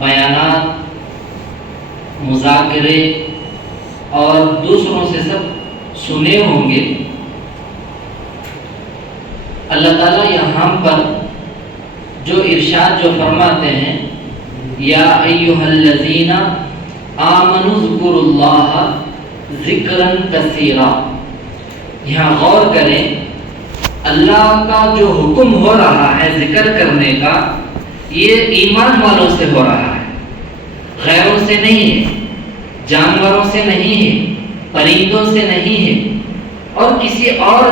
بیانات، مذاکرے اور دوسروں سے سب سنے ہوں گے۔ اللہ تعالیٰ یہاں پر جو ارشاد جو فرماتے ہیں، یا ایھا الذین آمنوا اذکروا اللہ ذکرا کثیرا، یہاں غور کریں، اللہ کا جو حکم ہو رہا ہے ذکر کرنے کا، یہ ایمان والوں سے ہو رہا ہے، غیروں سے نہیں ہے، جانوروں سے نہیں ہے، پرندوں سے نہیں ہے، اور کسی اور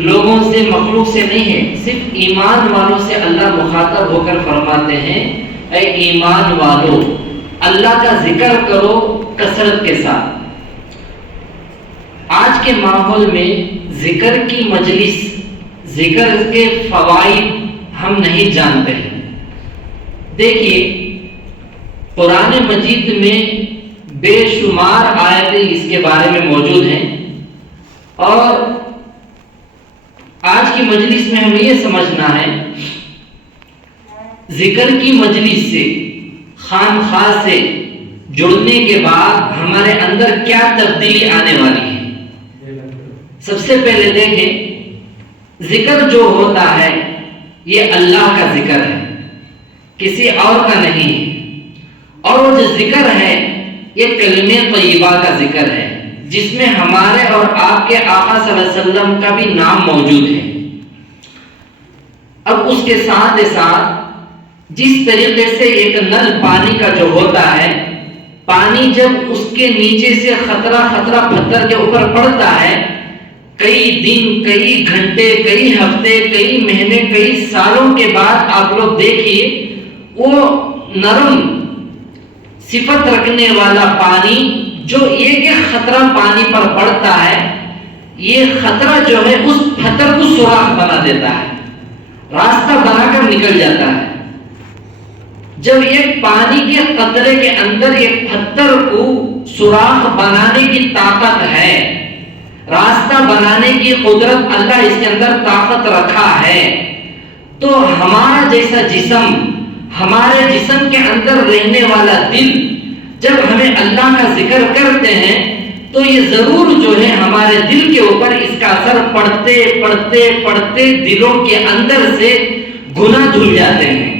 لوگوں سے، مخلوق سے نہیں ہے، صرف ایمان والوں سے اللہ مخاطب ہو کر فرماتے ہیں، اے ایمان والو اللہ کا ذکر کرو کثرت کے ساتھ۔ آج کے ماحول میں ذکر کی مجلس، ذکر کے فوائد ہم نہیں جانتے ہیں۔ دیکھیے قرآن مجید میں بے شمار آیتیں اس کے بارے میں موجود ہیں، اور آج کی مجلس میں ہمیں یہ سمجھنا ہے ذکر کی مجلس سے، خانقاہ سے جڑنے کے بعد ہمارے اندر کیا تبدیلی آنے والی ہے۔ سب سے پہلے دیکھیں، ذکر جو ہوتا ہے یہ اللہ کا ذکر ہے، کسی اور کا نہیں ہے، اور وہ جو ذکر ہے یہ کلمہ طیبہ کا ذکر ہے، جس میں ہمارے اور آپ کے آقا صلی اللہ علیہ وسلم کا بھی نام موجود ہے۔ اب اس کے ساتھ ساتھ جس طریقے سے ایک نل پانی کا جو ہوتا ہے، پانی جب اس کے نیچے سے خطرہ پتھر کے اوپر پڑتا ہے، کئی دن، کئی گھنٹے، کئی ہفتے، کئی مہینے، کئی سالوں کے بعد آپ لوگ دیکھیے وہ نرم صفت رکھنے والا پانی جو ایک خطرہ پانی پر پڑتا ہے، یہ خطرہ جو ہے اس پتھر کو سوراخ بنا دیتا ہے، راستہ بنا کر نکل جاتا ہے۔ جب ایک پانی کے قطرے کے اندر ایک پتھر کو سوراخ بنانے کی طاقت ہے، راستہ بنانے کی قدرت اللہ اس کے اندر طاقت رکھا ہے، تو ہمارا جیسا جسم، ہمارے جسم کے اندر رہنے والا دل جب ہمیں اللہ کا ذکر کرتے ہیں تو یہ ضرور جو ہے ہمارے دل کے اوپر اس کا اثر پڑتے پڑتے پڑتے دلوں کے اندر سے گناہ دھل جاتے ہیں،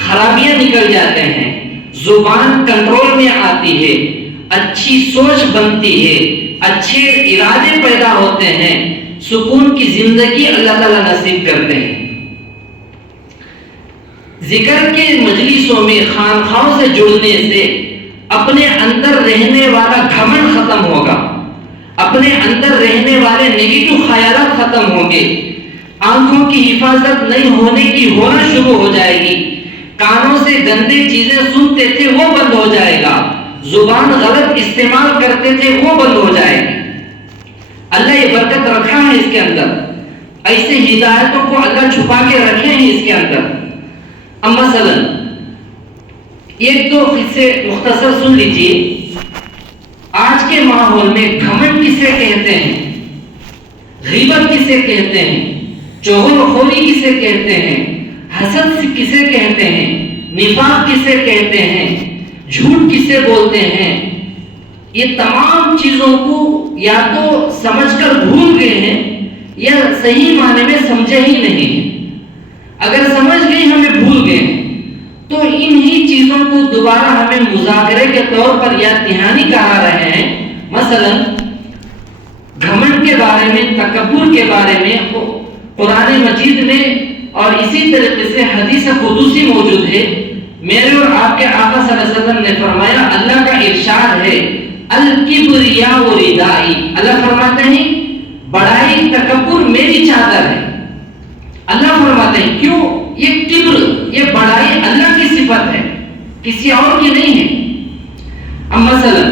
خرابیاں نکل جاتے ہیں، زبان کنٹرول میں آتی ہے، اچھی سوچ بنتی ہے، اچھے ارادے پیدا ہوتے ہیں، سکون کی زندگی اللہ تعالیٰ نصیب کرتے ہیں۔ ذکر کے مجلسوں میں، خانقاہوں سے جڑنے سے اپنے اندر رہنے والا گھمنڈ ختم ہوگا، اپنے اندر رہنے والے نیگیٹو خیالات ختم ہوں گے، آنکھوں کی حفاظت نہیں ہونے کی ہونا شروع ہو جائے گی، کانوں سے گندی چیزیں سنتے تھے وہ بند ہو جائے گا، زبان غلط استعمال کرتے تھے وہ بند ہو جائے گی۔ اللہ یہ برکت رکھا ہے اس کے اندر، ایسے ہدایتوں کو اللہ چھپا کے رکھے ہیں اس کے اندر۔ اب مثلا ایک دو قصے مختصر سن لیجئے۔ آج کے ماحول میں گھمنڈ کسے کہتے ہیں، غیبت کسے کہتے ہیں، چغل خوری کسے کہتے ہیں، حسد کسے کہتے ہیں، نفاق کسے کہتے ہیں، جھوٹ کسے بولتے ہیں، یہ تمام چیزوں کو یا تو سمجھ کر بھول گئے ہیں یا صحیح معنی میں سمجھے ہی نہیں ہیں۔ اگر سمجھ گئے ہمیں بھول گئے ہیں تو انہی چیزوں کو دوبارہ ہمیں مذاکرے کے طور پر یاد دہانی کرا رہے ہیں۔ مثلا گھمنڈ کے بارے میں، تکبر کے بارے میں قرآن مجید میں اور اسی طریقے سے حدیث قدسی موجود ہے۔ میرے اور آپ کے آقا صلی اللہ علیہ وسلم نے فرمایا، اللہ کا ارشاد ہے الکبریاء ردائی، اللہ فرماتے ہیں بڑائی تکبر میری چادر ہے۔ اللہ فرماتے ہیں کیوں؟ یہ کبر، یہ بڑائی اللہ کی صفت ہے، کسی اور کی نہیں ہے۔ اب مثلا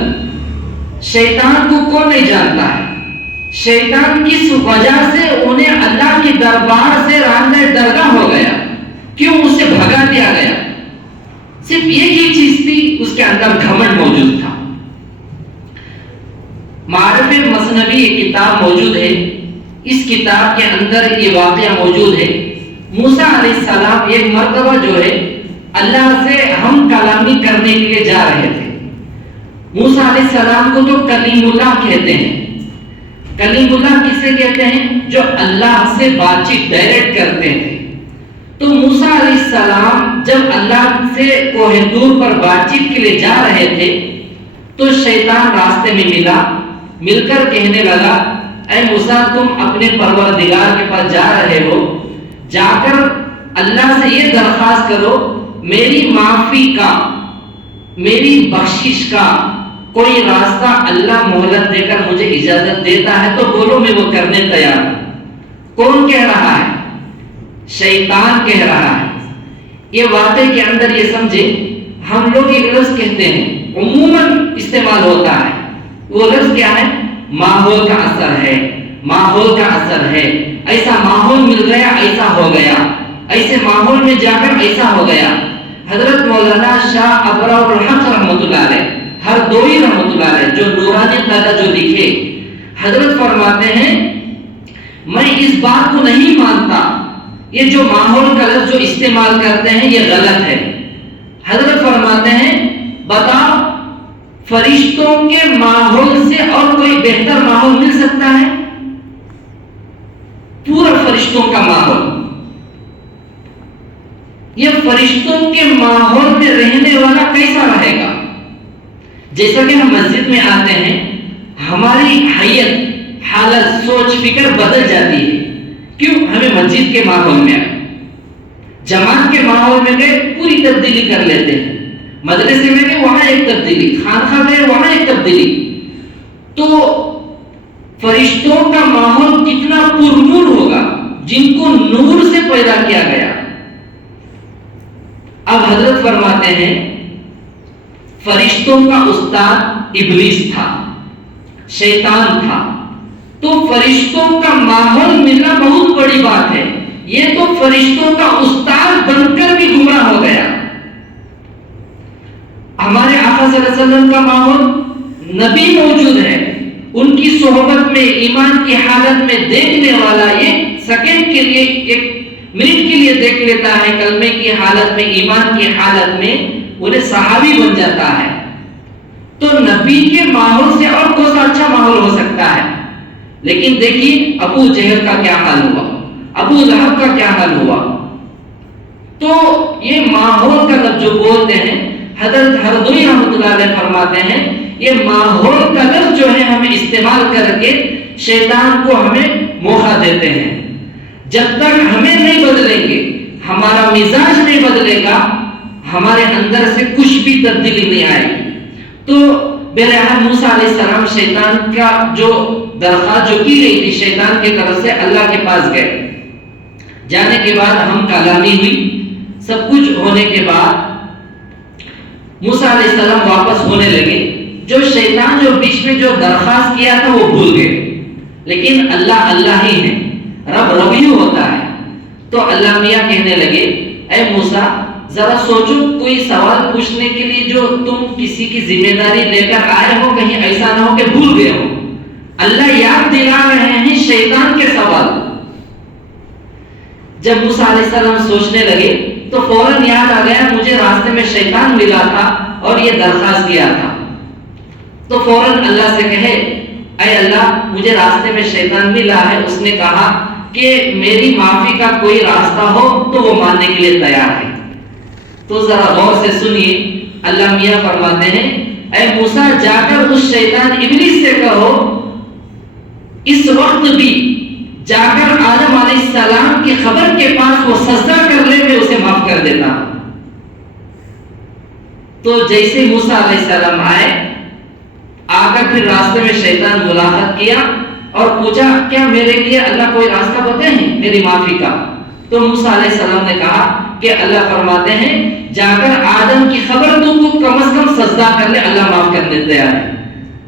شیطان کو کون نہیں جانتا ہے؟ شیطان کس وجہ سے انہیں اللہ کی دربار سے راندہ درگاہ ہو گیا، کیوں اسے بھگا دیا گیا؟ صرف ایک ہی چیز تھی، اس کے اندر گھمنڈ موجود تھا۔ معارف مثنوی ایک کتاب موجود ہے، اس کتاب کے اندر یہ واقعہ موجود ہے۔ موسیٰ علیہ السلام ایک مرتبہ جو ہے اللہ سے ہم کا غلامی کرنے کے لیے جا رہے تھے. موسیٰ علیہ السلام کو تو کلیم اللہ کہتے ہیں. کلیم اللہ کسے کہتے ہیں؟ جو اللہ سے بات چیت ڈائریکٹ کرتے تھے. تو موسیٰ علیہ السلام جب اللہ سے کوہ طور پر بات چیت کے لیے جا رہے تھے تو شیطان راستے میں مل کر کہنے لگا اے موسیٰ تم اپنے پروردگار کے پاس جا رہے ہو, جا کر اللہ سے یہ درخواست کرو میری معافی کا, میری بخشش کا کوئی راستہ اللہ مہلت دے کر مجھے اجازت دیتا ہے تو بولو میں وہ کرنے تیار ہوں. کون کہہ رہا ہے؟ شیطان کہہ رہا ہے. یہ واقعے کے اندر یہ سمجھے ہم لوگ ایک لفظ کہتے ہیں عموماً استعمال ہوتا ہے, وہ لفظ کیا ہے؟ ماحول کا اثر ہے, ماحول کا اثر ہے. ایسا ماحول مل گیا ایسا ہو گیا, ایسے ماحول میں جا کر ایسا ہو گیا. حضرت مولانا شاہ ابرار الحق رحمۃ اللہ علیہ, ہر دوئی رحمۃ اللہ علیہ, جو نورانی قلعہ جو لکھے, حضرت فرماتے ہیں میں اس بات کو نہیں مانتا یہ جو ماحول کا لفظ جو استعمال کرتے ہیں یہ غلط ہے. حضرت فرماتے ہیں بتاؤ فرشتوں کے ماحول سے اور کوئی بہتر ماحول مل سکتا ہے؟ پورا فرشتوں کا ماحول, یہ فرشتوں کے ماحول میں رہنے والا کیسا رہے گا؟ جیسا کہ ہم مسجد میں آتے ہیں ہماری حیت, حالت, سوچ, فکر بدل جاتی ہے. کیوں؟ ہمیں مسجد کے ماحول میں آئے, جماعت کے ماحول میں گئے پوری تبدیلی کر لیتے ہیں, مدرسے میں گئے وہاں ایک تبدیلی, خانقاہ گئے وہاں ایک تبدیلی. تو فرشتوں کا ماحول کتنا پرنور ہوگا جن کو نور سے پیدا کیا گیا. اب حضرت فرماتے ہیں فرشتوں کا استاد ابلیس تھا, شیطان تھا, تو فرشتوں کا ماحول ملنا بہت بڑی بات ہے. یہ تو فرشتوں کا استاد بن کر بھی گمراہ ہو گیا. ہمارے آقا صلی اللہ علیہ وسلم کا ماحول, نبی موجود ہے, ان کی صحبت میں ایمان کی حالت میں دیکھنے والا یہ سیکنڈ کے لیے, ایک منٹ کے لیے دیکھ لیتا ہے کلمے کی حالت میں, ایمان کی حالت میں انہیں صحابی بن جاتا ہے. تو نبی کے ماحول سے اور کون سا اچھا ماحول ہو سکتا ہے؟ لیکن دیکھیے ابو جہل کا کیا حال ہوا, ابو لہب کا کیا حال ہوا. تو یہ ماحول کا لفظ جو بولتے ہیں, حضرت ہردوئی رحمۃ اللہ علیہ فرماتے ہیں یہ ماحول کا لفظ جو ہے ہمیں استعمال کر کے شیطان کو ہمیں موقع دیتے ہیں. جب تک ہمیں نہیں بدلیں گے, ہمارا مزاج نہیں بدلے گا, ہمارے اندر سے کچھ بھی تبدیلی نہیں آئے گی. تو بہرحال موسیٰ علیہ السلام شیطان کا جو درخواست جو کی گئی تھی شیطان کی طرف سے اللہ کے پاس گئے. جانے کے بعد ہم کلامی ہوئی, سب کچھ ہونے کے بعد موسیٰ علیہ السلام واپس ہونے لگے. جو شیطان جو بیچ میں جو درخواست کیا تھا وہ بھول گئے, لیکن اللہ اللہ ہی ہے, رب رب ہی ہوتا ہے. تو اللہ میاں کہنے لگے اے موسیٰ ذرا سوچو کوئی سوال پوچھنے کے لیے جو تم کسی کی ذمہ داری لے کر آئے ہو, کہیں ایسا نہ ہو کہ بھول گئے ہو. اللہ یاد دلا رہے ہیں شیطان کے سوال. جب موسیٰ علیہ السلام سوچنے لگے تو فوراً یاد آ گیا مجھے راستے میں شیطان ملا تھا اور یہ درخواست دیا تھا. تو فوراً اللہ سے کہے اے اللہ مجھے راستے میں شیطان ملا ہے, اس نے کہا کہ میری معافی کا کوئی راستہ ہو تو وہ ماننے کے لیے تیار ہے. تو ذرا غور سے سنیے, اللہ میاں فرماتے ہیں اے موسیٰ جا کر اس شیطان ابلیس سے کہو اس وقت بھی جا کر آدم علیہ السلام کی خبر کے پاس وہ سجدہ کر لے, میں اسے معاف کر دیتا ہوں. تو جیسے موسیٰ علیہ السلام آئے, آ کر پھر راستے میں شیطان ملاقات کیا اور پوچھا کیا میرے لیے اللہ کوئی راستہ بتائے ہیں میری معافی کا؟ تو موسیٰ علیہ السلام نے کہا کہ اللہ فرماتے ہیں جا کر آدم کی خبر تو کم از کم سجدہ کر لے, اللہ معاف کرنے تیار ہے.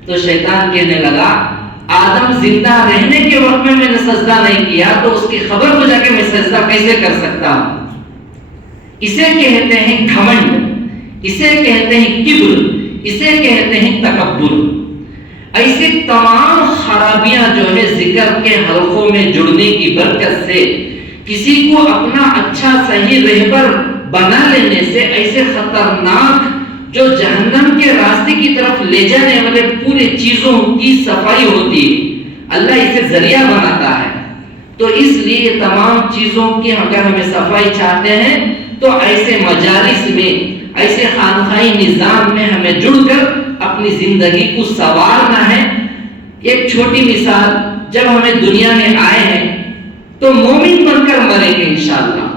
تو شیطان کہنے لگا آدم زندہ رہنے کے وقت میں نے سجدہ نہیں کیا تو اس کی خبر کو جا کے میں سجدہ کیسے کر سکتا ہوں. اسے کہتے ہیں گھمنڈ, اسے کہتے ہیں کبر, اسے کہتے ہیں تکبر. ایسے تمام خرابیاں جو ہے ذکر کے حلقوں میں جڑنے کی برکت سے کسی کو اپنا اچھا صحیح رہبر بنا لینے سے ایسے خطرناک جو جہنم کے راستے کی طرف لے جانے والے پورے چیزوں کی صفائی ہوتی ہے، اللہ اسے ذریعہ بناتا ہے. تو اس لیے تمام چیزوں کی اگر ہمیں صفائی چاہتے ہیں تو ایسے مجالس میں، ایسے خانقاہی نظام میں ہمیں جڑ کر اپنی زندگی کو سنوارنا ہے. ایک چھوٹی مثال، جب ہمیں دنیا میں آئے ہیں تو مومن بن کر مریں گے انشاءاللہ.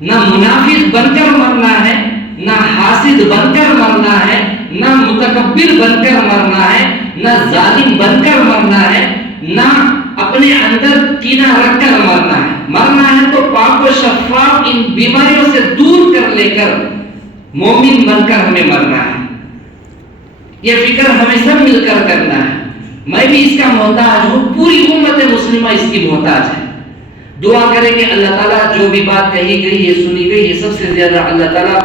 نہ منافق بن کر مرنا ہے، نہ حاسد بن کر مرنا ہے، نہ متکبر بن کر مرنا ہے، نہ ظالم بن کر مرنا ہے، نہ اپنے اندر کینہ رکھ کر مرنا ہے. مرنا ہے تو پاک و شفاف ان بیماریوں سے دور کر لے کر مومن بن کر ہمیں مرنا ہے. یہ فکر ہمیں سب مل کر کرنا ہے. میں بھی اس کا محتاج ہوں، پوری امت مسلمہ اس کی محتاج ہے. دعا کریں کہ اللہ تعالیٰ جو بھی بات کہی گئی ہے، سنی گئی ہے، سب سے زیادہ اللہ تعالیٰ